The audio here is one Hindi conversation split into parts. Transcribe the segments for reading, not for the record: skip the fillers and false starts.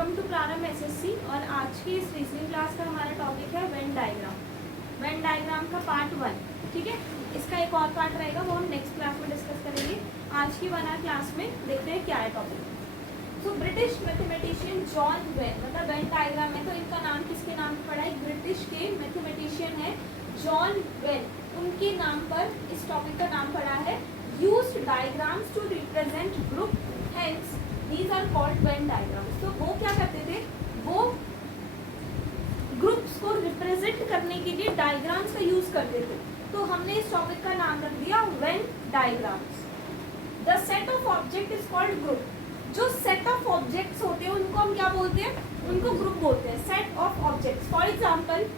वेलकम टू प्रारंभ एसएससी। और आज की इस रीजनिंग क्लास का हमारा टॉपिक है वेन डायग्राम। वेन डायग्राम का पार्ट 1, ठीक है। इसका एक और पार्ट रहेगा, वो हम नेक्स्ट क्लास में डिस्कस करेंगे। आज की 1 आवर क्लास में देखते हैं क्या है topic. So British mathematician John when, मतलब वेन डायग्राम है तो इनका नाम किसके नाम पर पड़ा है? ब्रिटिश के मैथमेटिशियन है जॉन वेन, उनके नाम पर इस टॉपिक का नाम पड़ा है। Used diagrams to represent group, hence these are called Venn diagrams। तो वो क्या करते थे? वो ग्रुप्स को रिप्रेजेंट करने के लिए डायग्राम्स का यूज करते थे। तो हमने इस टॉपिक का नाम रख दिया Venn diagrams. The set of object is called group. जो सेट ऑफ ऑब्जेक्ट्स होते हैं उनको हम क्या बोलते हैं? उनको ग्रुप बोलते हैं, set of objects. For example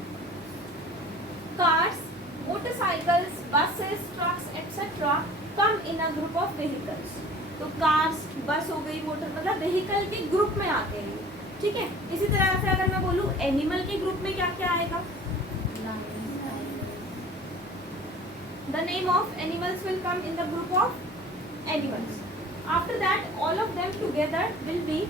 cars, motorcycles, buses, trucks etcetera come in a group of vehicles. तो कार्स, बस हो गई, मोटर, मतलब व्हीकल के ग्रुप में आते हैं, ठीक है। इसी तरह से अगर मैं बोलूं एनिमल के ग्रुप में क्या क्या आएगा? The name of animals will come in the group of animals. After that all of them together will be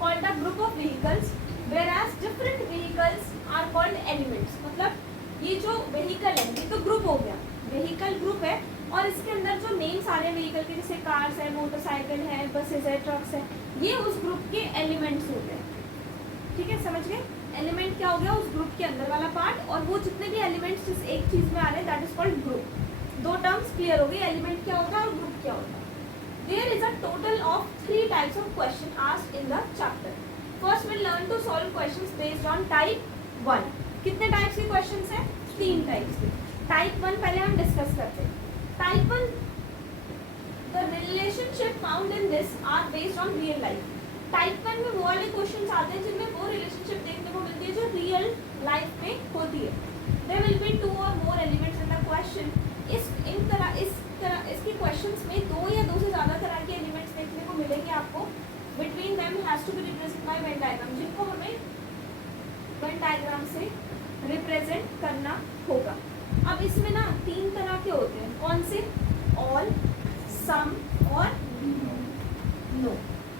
called the group of vehicles, whereas different vehicles are called elements। मतलब ये जो व्हीकल है ये तो ग्रुप हो गया, व्हीकल ग्रुप है, और इसके अंदर जो नेम्स आ रहे हैं व्हीकल के, जैसे कार्स है, मोटरसाइकिल है, बसेस है, ट्रक्स है, ये उस ग्रुप के एलिमेंट्स होते हैं, ठीक है। समझ गए? एलिमेंट क्या हो गया? उस ग्रुप के अंदर वाला पार्ट, और वो जितने भी एलिमेंट्स जिस एक चीज में आ रहे हैं दैट इज कॉल्ड ग्रुप। दो टर्म्स क्लियर हो गई, एलिमेंट क्या होता है और ग्रुप क्या होता है। There is a total of 3 types of question asked in the chapter. First will learn to solve questions based on type 1। कितने टाइप्स के क्वेश्चंस हैं? 3 टाइप्स के। टाइप 1 पहले हम डिस्कस करते हैं। Type 1, the relationship found in this are based on real life। Type 1 में वो वाले क्वेश्चन आते हैं जिनमें वो रिलेशनशिप देखने को मिलती है जो रियल लाइफ में होती है। There will be 2 or more elements in the question। इसके क्वेश्चंस में 2 या 2 से ज़्यादा तरह के एलिमेंट्स देखने को मिलेंगे आपको। Between them has to be represented by Venn diagram, जिनको हमें Venn diagram से रिप्रेजेंट करना होगा। अब इसमें ना 3 तरह के होते हैं। कौन से? ऑल, सम और नो।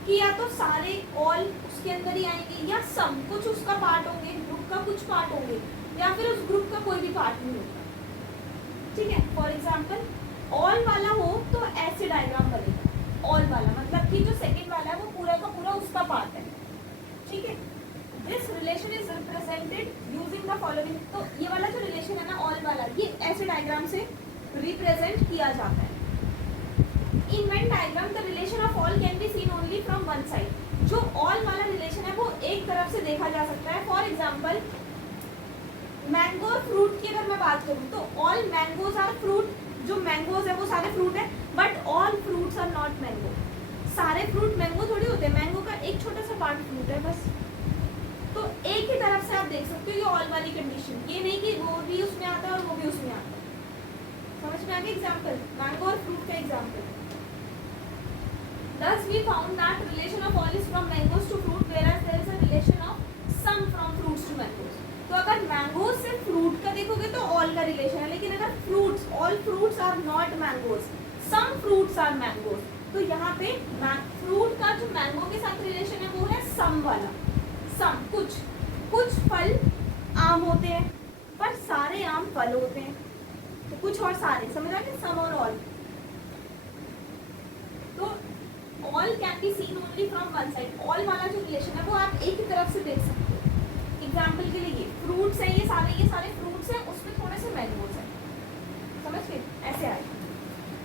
कि या तो सारे ऑल उसके अंदर ही आएंगे, या सम कुछ उसका पार्ट होंगे, ग्रुप का कुछ पार्ट होंगे, या फिर उस ग्रुप का कोई भी पार्ट नहीं होगा, ठीक है। फॉर एग्जाम्पल ऑल वाला हो तो ऐसे डायग्राम बनेगा। ऑल वाला मतलब कि जो सेकेंड वाला है वो पूरा का पूरा उसका पार्ट है, ठीक है। This relation is represented using the following. तो ये वाला जो रिलेशन है ना ऑल वाला, ये ऐसे डायग्राम से रिप्रेजेंट किया जाता है। In Venn diagram the relation of all can be seen only from one side. जो ऑल वाला रिलेशन है वो एक तरफ से देखा जा सकता है। फॉर एग्जाम्पल मैंगो और फ्रूट की अगर मैं बात करूँ तो ऑल मैंगोज आर फ्रूट। जो मैंगोज है वो सारे फ्रूट है, but all fruits are not mango. सारे फ्रूट मैंगो थोड़ी होते हैं, मैंगो का एक छोटा सा पार्ट फ्रूट है बस। तो एक ही तरफ से आप देख सकते हो ये ऑल वाली कंडीशन, ये नहीं कि वो भी उसमें आता है और वो भी उसमें आता है। समझ में आ गया? एग्जाम्पल मैंगो और फ्रूट का example. Thus we found that relation of all is from mangoes to fruit, whereas there is a relation of some from fruits to mangoes। तो अगर मैंगोज से फ्रूट का देखोगे तो ऑल का रिलेशन है, लेकिन अगर fruits, all fruits are not mangoes, some fruits are mangoes, तो यहाँ पे फ्रूट का जो मैंगो के साथ रिलेशन है वो है सम वाला। सम कुछ फल आम होते हैं पर सारे आम फल होते हैं, तो कुछ और सारे, समझ आ गया? सम और ऑल। तो all can be seen only from one side. All वाला जो रिलेशन है वो आप एक ही तरफ से देख सकते हो। एग्जाम्पल के लिए ये फ्रूट्स है, ये सारे फ्रूट्स हैं, उसमें थोड़े से मैंगोज हैं, समझ गए? ऐसे आएगा।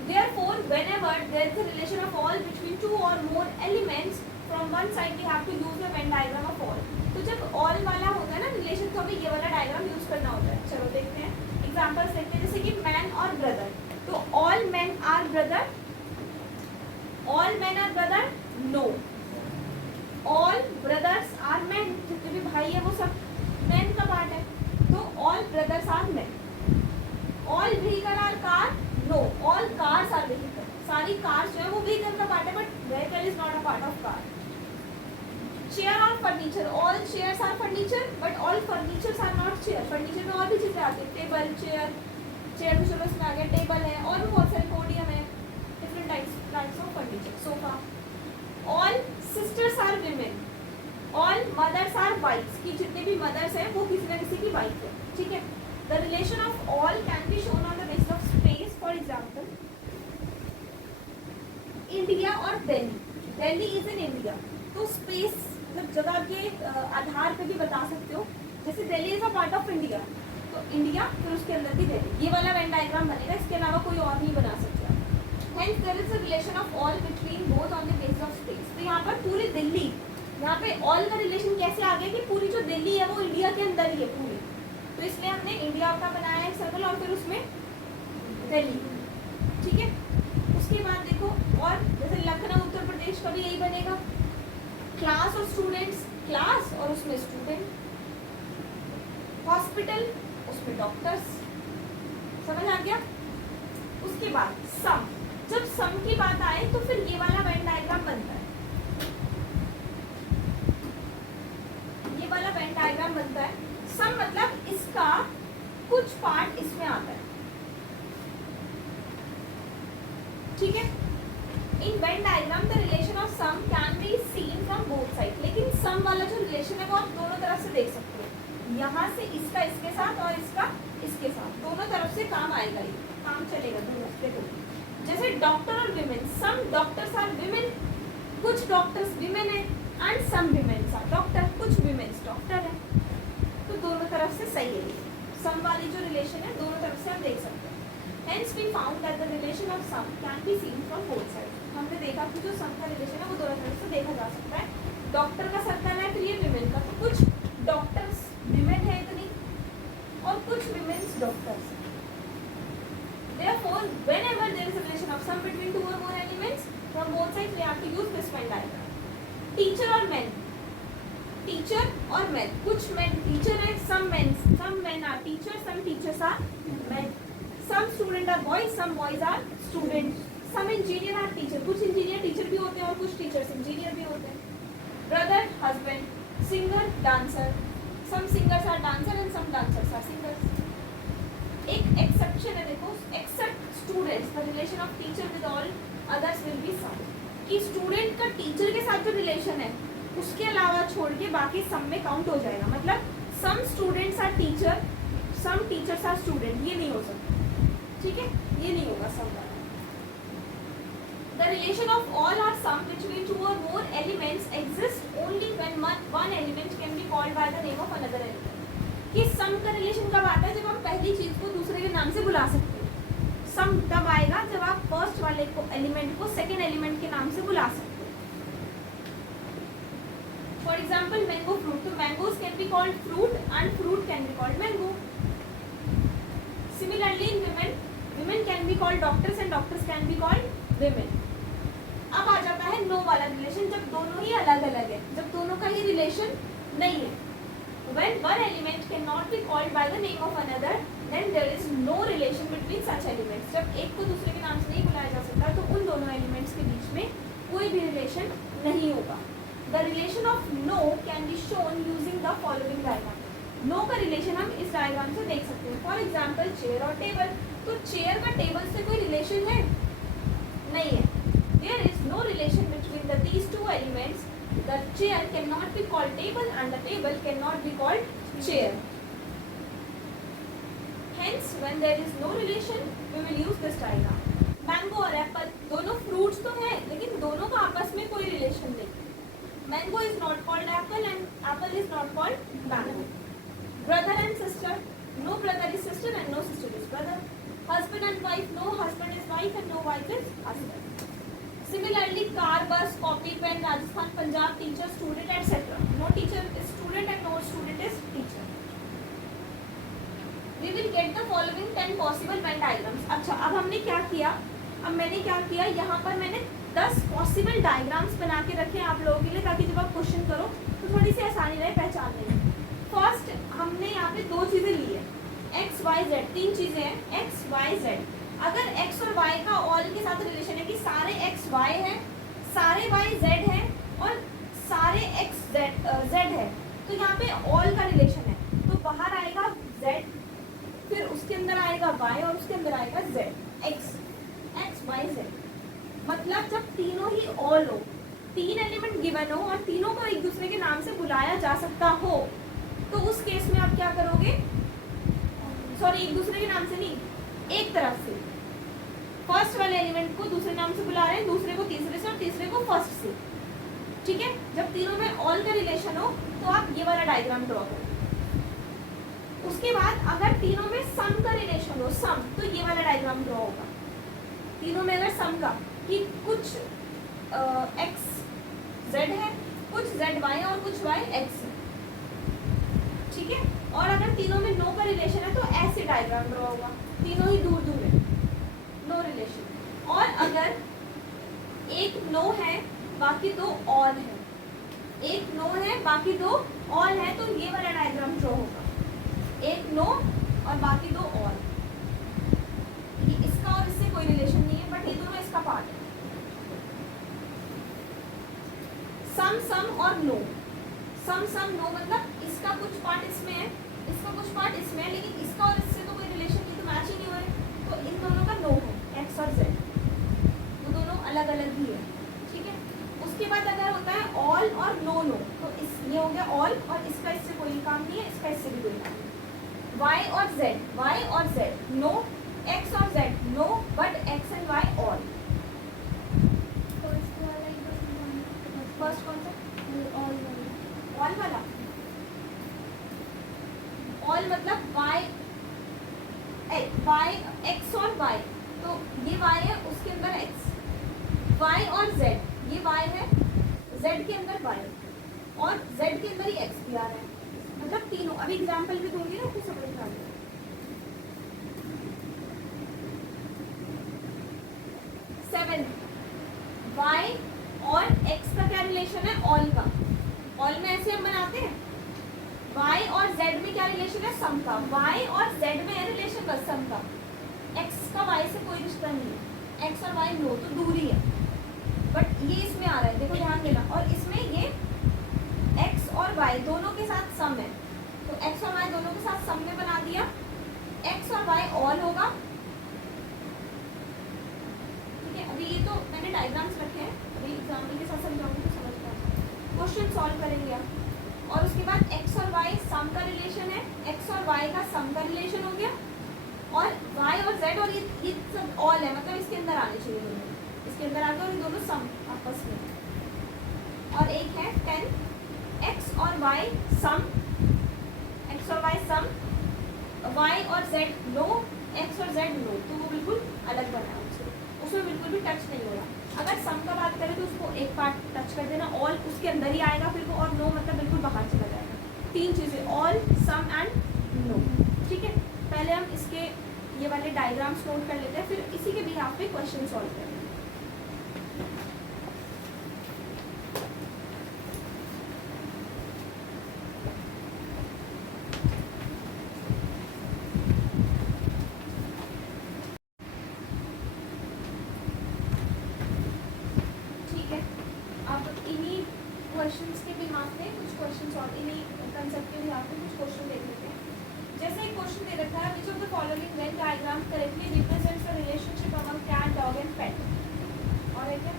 Therefore, whenever there is a relation of all between 2 or more elements from one side, we have to use the Venn diagram of all। तो जब ऑल वाला होता है ना रिलेशन तो हमें ये वाला डायग्राम यूज करना होता है। चलो देखते हैं एग्जांपल्स देखते हैं, जैसे कि मैन और ब्रदर। तो all man are brother, all man are brother, no. All brothers are man, जितने भी भाई है वो सब मैन का पार्ट है, तो all brothers are man. All vehicle are car, no. All cars are vehicle, सारी कार्स जो है वो व्हीकल का पार्ट है, but vehicle is not a part of car. Chair और furniture, all chairs are furniture, but all furnitures are not chair. Furniture में और भी चीजें आती है, टेबल, चेयर तो चलो इसमें आ गया, टेबल है, और भी बहुत सारे पोडियम है, different types of furniture, sofa. All sisters are women, all mothers are wifes, कि जितने भी मदर्स हैं वो किसी न किसी की वाइफ है, ठीक है। The relation of all can be shown on the basis of space, for example India और Delhi, Delhi is in India, तो स्पेस मतलब जगह के आधार पे भी बता सकते हो, जैसे Delhi is a part of India, तो इंडिया फिर उसके अंदर भी दिल्ली, ये वाला वेन डायग्राम बनेगा, इसके अलावा कोई और नहीं बना सकते। Hence there is a relation of all between both on the basis of space. तो यहाँ पर पूरी दिल्ली, यहाँ पे all का रिलेशन कैसे आ गया कि पूरी जो दिल्ली है वो इंडिया के अंदर ही है पूरी, तो इसलिए हमने इंडिया का बनाया एक सर्कल और फिर उसमें दिल्ली, ठीक है। उसके बाद देखो और जैसे लखनऊ उत्तर प्रदेश का भी यही बनेगा, क्लास और स्टूडेंट्स, क्लास और उसमें स्टूडेंट, हॉस्पिटल उसमें डॉक्टर्स, समझ आ गया। उसके बाद सम, जब सम की बात आए तो फिर ये वाला वेन डायग्राम बनता है, ये वाला वेन डायग्राम बनता है। सम मतलब इसका कुछ पार्ट इसमें आता है, ठीक है। In Venn diagram the relation of some can be seen from both side, लेकिन सम वाला जो रिलेशन है वो आप दोनों तरफ से देख सकते हो, यहाँ से इसका इसके साथ और इसका इसके साथ, दोनों तरफ से काम आएगा, ये काम चलेगा दोनों से। जैसे डॉक्टर और women, some doctors are women, कुछ डॉक्टर्स विमेन है, and some womens are doctor, कुछ विमेन्स डॉक्टर है, तो दोनों तरफ से सही है। सम वाली जो रिलेशन है दोनों तरफ से हम देख सकते हैं। Hence we found that the relation of sum can be seen from both sides. हमने देखा कि जो सम का रिलेशन है वो दोनों तरफ से देखा जा सकता है। डॉक्टर का सर्कल है, फिर ये विमेन का, तो कुछ डॉक्टर्स विमेन है इतनी और कुछ women's doctors. Therefore, whenever there is a relation of sum between two or more elements from both sides, we have to use this Venn diagram. Teacher और men, teacher और men, कुछ men teacher हैं, some men are teachers, some teachers are men. Some student are boys, some boys are students. Some engineer are teacher, कुछ engineer teacher भी होते हैं और कुछ teachers engineer भी होते हैं. Brother, husband, singer, dancer. Some singers are dancer and some dancers are singers. एक एक्सेप्शन है देखो, except students the relation of teacher with all others will be some, कि स्टूडेंट का टीचर के साथ जो रिलेशन है उसके अलावा छोड़ के बाकी सम में काउंट हो जाएगा। मतलब some students are teacher, some teachers are student, ये नहीं हो सकता, ठीक है, ये नहीं होगा सम वाला। The relation of all or some between two or more elements exist only when one element can be called by the name of another element, कि सम का रिलेशन कब आता है जब हम पहली चीज को दूसरे के नाम से बुला सकते हैं। सम तब आएगा जब आप फर्स्ट वाले को एलिमेंट को सेकंड एलिमेंट के नाम से बुला सकते हैं। फॉर एग्जाम्पल मैंगो फ्रूट, तो mangoes can be called fruit and fruit can be called mango. Similarly in women, women can be called doctors and doctors can be called women. अब आ जाता है नो वाला रिलेशन, जब दोनों ही अलग अलग है, जब दोनों का ही रिलेशन नहीं है। When one element cannot be called by the name of another, then there is no relation between such elements. जब एक को दूसरे के नाम से नहीं बुलाया जा सकता तो उन दोनों एलिमेंट्स के बीच में कोई भी रिलेशन नहीं होगा। The relation of no can be shown using the following diagram. No का रिलेशन हम इस डायग्राम से देख सकते हैं। फॉर एग्जाम्पल चेयर और टेबल, तो चेयर का टेबल से कोई रिलेशन है नहीं है। There is no relation between these two elements. The chair cannot be called table and the table cannot be called chair. Hence, when there is no relation, we will use this diagram. Mango और apple दोनों fruits तो हैं, लेकिन दोनों का आपस में कोई relation नहीं. Mango is not called apple and apple is not called mango. Brother and sister, no brother is sister and no sister is brother. Husband and wife, no husband is wife and no wife is husband. Similarly, car, bus, copy, pen, Rajasthan, Punjab, teacher, student, etc. No teacher is student and no student is teacher. We will get the following 10 possible Venn diagrams. अच्छा, अब हमने क्या किया? अब मैंने क्या किया? यहाँ पर मैंने 10 possible diagrams बना के रखे हैं आप लोगों के लिए, ताकि जब आप क्वेश्चन करो तो थोड़ी सी आसानी रहे पहचानने में। फर्स्ट हमने यहाँ पे दो चीजें ली है, x, y, z, तीन चीजें हैं, x, y, z। अगर x और y का ऑल के साथ रिलेशन है कि सारे x y है, सारे y z है और सारे x z है, तो यहाँ पे ऑल का रिलेशन है, तो बाहर आएगा z, फिर उसके अंदर आएगा y और उसके अंदर आएगा z, x y z। मतलब जब तीनों ही ऑल हो तीन एलिमेंट गिवन हो और तीनों को एक दूसरे के नाम से बुलाया जा सकता हो, तो उस केस में आप क्या करोगे, सॉरी एक दूसरे के नाम से नहीं, एक तरफ से फर्स्ट वाले एलिमेंट को दूसरे नाम से बुला रहे हैं, दूसरे को तीसरे से और तीसरे को फर्स्ट से, ठीक है। जब तीनों में ऑल का रिलेशन हो तो आप ये वाला डायग्राम ड्रॉ करो। उसके बाद अगर तीनों में सम का रिलेशन हो, सम, तो ये वाला डायग्राम ड्रॉ होगा। तीनों में अगर सम का, कि कुछ एक्स जेड है, कुछ जेड वाई और कुछ वाई एक्स है, ठीक है। और अगर तीनों में नो का रिलेशन है तो ऐसे डायग्राम ड्रॉ होगा, तीनों ही दूर दूर है, नो रिलेशन। और अगर एक नो है बाकी दो ऑल है, एक नो है बाकी दो ऑल है, तो ये वाला डायग्राम ड्रॉ होगा, एक नो और बाकी दो ऑल। ये इसका और इससे कोई रिलेशन नहीं है, बट ये दोनों इसका पार्ट है। सम सम और नो, सम सम नो मतलब इसका कुछ पार्ट इसमें है, इसका कुछ पार्ट इसमें है, लेकिन इसका और इससे तो कोई रिलेशन नहीं, तो मैच ही नहीं हो रहे, तो इन दोनों का नो है, एक्स और जेड, वो दोनों अलग अलग ही है, ठीक है। उसके बाद अगर होता है ऑल और नो नो, तो इस ये हो गया ऑल और इसका इससे कोई काम नहीं है, इसका इससे भी कोई काम नहीं। वाई और जेड नो, एक्स और Z no, but X and Y all. First कौन सा, ऑल वाला, ऑल मतलब वाई एक्स और वाई, तो ये वाई है उसके अंदर एक्स, वाई और जेड, ये वाई है जेड के अंदर वाई, और जेड के अंदर ही एक्स भी आ रहा है, मतलब तीनों। अभी एग्जांपल भी दूंगी ना, कुछ समझ में आ जाएगा। 7 वाई और एक्स का क्या रिलेशन है, ऑल का, ऑल में ऐसे हम बनाते हैं। वाई और जेड में क्या रिलेशन है, सम का, वाई और जेड में है रिलेशन बस सम का, एक्स का वाई से कोई रिश्ता नहीं है, एक्स और वाई नो, तो दूरी है, बट ये इसमें आ रहा है, देखो ध्यान देना। और इसमें ये एक्स और वाई दोनों के साथ सम है, तो एक्स और वाई दोनों के साथ सम में बना दिया, एक्स और वाई ऑल होगा, ठीक है। अभी ये तो मैंने डायग्राम्स रखे हैं, अभी एग्जाम्पल के साथ समझाऊंगी तो समझ पाएंगे, क्वेश्चन सॉल्व करेंगे आप। और उसके बाद एक्स और वाई सम का रिलेशन है, एक्स और वाई का सम का रिलेशन हो गया, और वाई और जेड और ये सब ऑल है, मतलब इसके अंदर आने चाहिए दोनों, इसके अंदर आ गए और ये दोनों सम आपस में। और एक है 10 एक्स और वाई सम, एक्स और वाई सम, वाई और जेड नो, एक्स और जेड नो, तो वो बिल्कुल अलग बना है उससे, उसमें बिल्कुल भी टच नहीं हो रहा। अगर सम का बात करें तो उसको एक पार्ट टच कर देना, ऑल उसके अंदर ही आएगा फिर वो, और नो मतलब बिल्कुल बाहर चला जाएगा। तीन चीज़ें, ऑल, सम एंड नो, ठीक है। पहले हम इसके ये वाले डायग्राम्स नोट कर लेते हैं, फिर इसी के बिहाफ पे क्वेश्चन सॉल्व करेंगे। क्वेश्चंस के बिहाफ पे कुछ क्वेश्चन सॉल्व, इन्हीं कंसेप्ट के बिहाफ पे कुछ क्वेश्चन देख लेते हैं। जैसे एक क्वेश्चन दे रखा है, which of the following Venn diagram correctly represents the relationship among cat, dog and pet. और एक है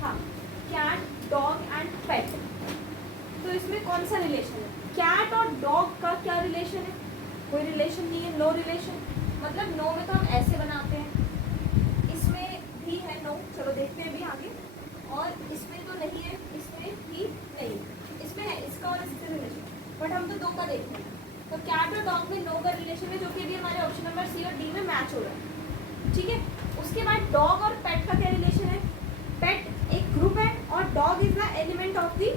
हाँ, कैट, डॉग एंड पेट, तो इसमें कौन सा रिलेशन है? कैट और डॉग का क्या रिलेशन है? कोई रिलेशन नहीं है, नो रिलेशन। मतलब नो में तो हम ऐसे बनाते हैं, इसमें भी है नो, चलो देखते हैं भी आगे। और इसमें तो नहीं है, इसमें भी नहीं, इसमें है इसका और इससे रिलेशन, बट हम तो दो का देखते हैं। तो कैट और डॉग में नो का रिलेशन है, जो कि अभी हमारे ऑप्शन नंबर सी और डी में मैच हो रहा है, ठीक है। उसके बाद डॉग और पेट का क्या रिलेशन है? पेट एक ग्रुप है और dog is the element of the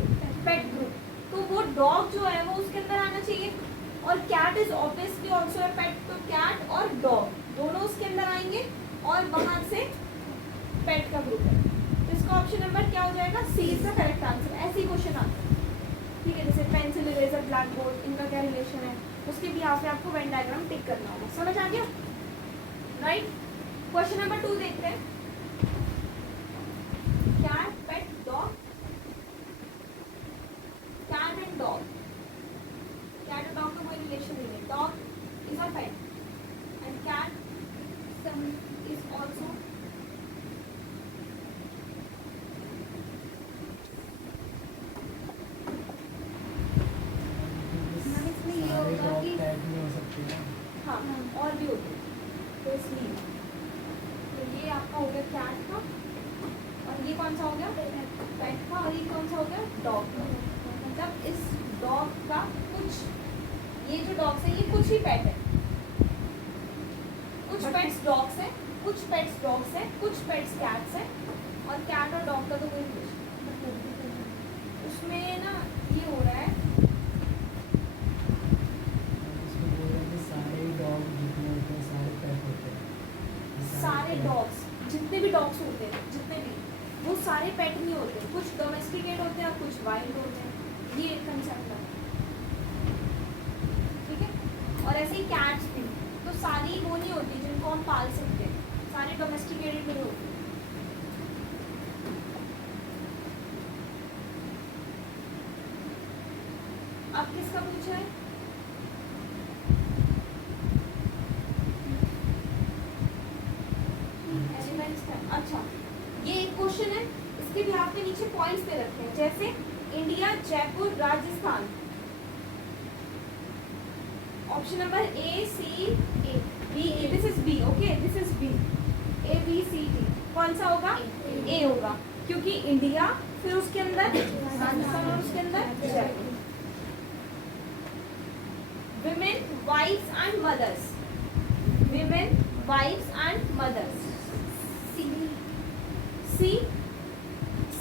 pet group, तो वो डॉग जो है वो उसके अंदर आना चाहिए। और cat is obviously also a pet, तो कैट और डॉग दोनों उसके अंदर आएंगे, और वहां से पेट का ग्रुप है, तो इसका ऑप्शन नंबर क्या हो जाएगा? सी इज द करेक्ट आंसर। ऐसे ही क्वेश्चन आता है, ठीक है। जैसे पेंसिल, इरेजर, ब्लैक बोर्ड, इनका क्या रिलेशन है, उसके भी यहाँ पे आपको वेन डायग्राम टिक करना होगा। समझ आ गया, राइट। क्वेश्चन नंबर 2 देखते हैं। Cat, pet, dog, cat and dog, cat और डॉग का कोई रिलेशन नहीं है, dog is a pet and cat is also sleeve. तो ये आपका हो गया कैट का, और ये कौन सा हो गया पेट का, और ये कौन सा हो गया डॉग का। मतलब इस डॉग का कुछ, ये जो डॉग्स है ये कुछ ही पेट है, कुछ पेट्स डॉग्स है, कुछ पेट्स डॉग्स है, कुछ पेट्स कैट्स है, और कैट और डॉग का तो कोई रिलेशन उसमें ना ये हो रहा है। सारे डॉग्स जितने भी डॉग्स होते हैं, जितने भी, वो सारे पेट नहीं होते, कुछ डोमेस्टिकेट होते हैं और कुछ वाइल्ड होते हैं, ये एक कंसेप्ट है, ठीक है। और ऐसे ही कैट्स भी, तो सारी वो नहीं होती जिनको हम पाल सकते हैं, सारे डोमेस्टिकेटेड नहीं होते। अब किसका पूछा है? एलिमेंट्स का। अच्छा, ये एक क्वेश्चन है, इसके भी आपने नीचे पॉइंट्स दे रखे हैं, जैसे India, Jaipur, Rajasthan. Option number A, C, A, B, this is B, okay, this is B, A, B, C, D, कौन सा होगा? ए होगा, क्योंकि इंडिया, फिर उसके अंदर राजस्थान और उसके अंदर Jaipur. Women, wives and mothers. Women, wives and mothers. See,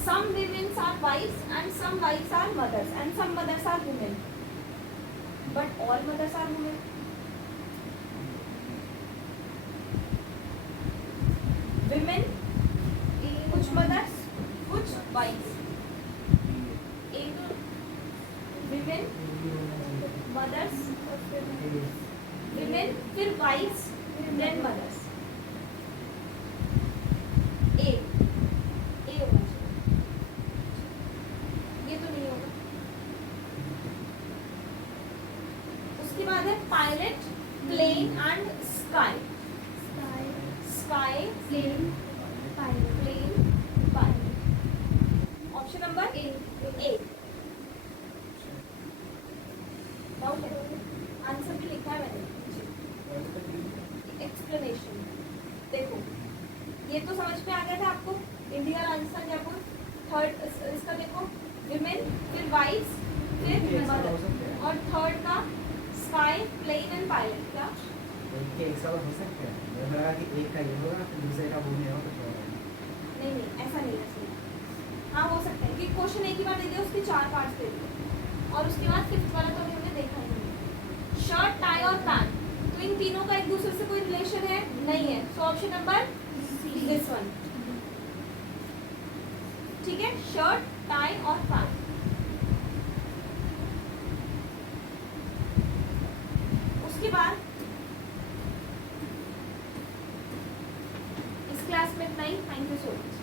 some women are wives and some wives are mothers and some mothers are women. But all mothers are women. Women, कुछ mothers, कुछ wives. एक women, mothers, women, फिर wives, then mothers. ए होना चाहिए, ये तो नहीं होगा। उसके बाद है pilot, plane and sky. Sky, plane, pilot. Option number A. Doubt है? आंसर भी लिखा है मैंने, एक्सप्लेनेशन देखो, ये तो समझ में आ गया था आपको, इंडिया, राजस्थान, जयपुर। थर्ड इसका देखो, विमेन, फिर वाइफ्स, फिर मदर, और थर्ड का स्काई, प्लेन एंड पायलट। क्या एक सवाल हो सकता है? मुझे लगा कि एक का ये होगा फिर दूसरे का वो नहीं होगा, कुछ होगा। नहीं, ऐसा नहीं है। हाँ, हो सकता है कि क्वेश्चन एक ही बार दे दिया, उसके 4 पार्ट्स दे दिए, और उसके बाद फिफ्थ वाला तो अभी हमने देखा ही नहीं। शर्ट, टाई और पैंट, तो इन तीनों का एक दूसरे से कोई रिलेशन है? नहीं है, so option number this one, ठीक है, शर्ट, टाई और पैंट। उसके बाद इस क्लास में इतना ही। Thank you so much.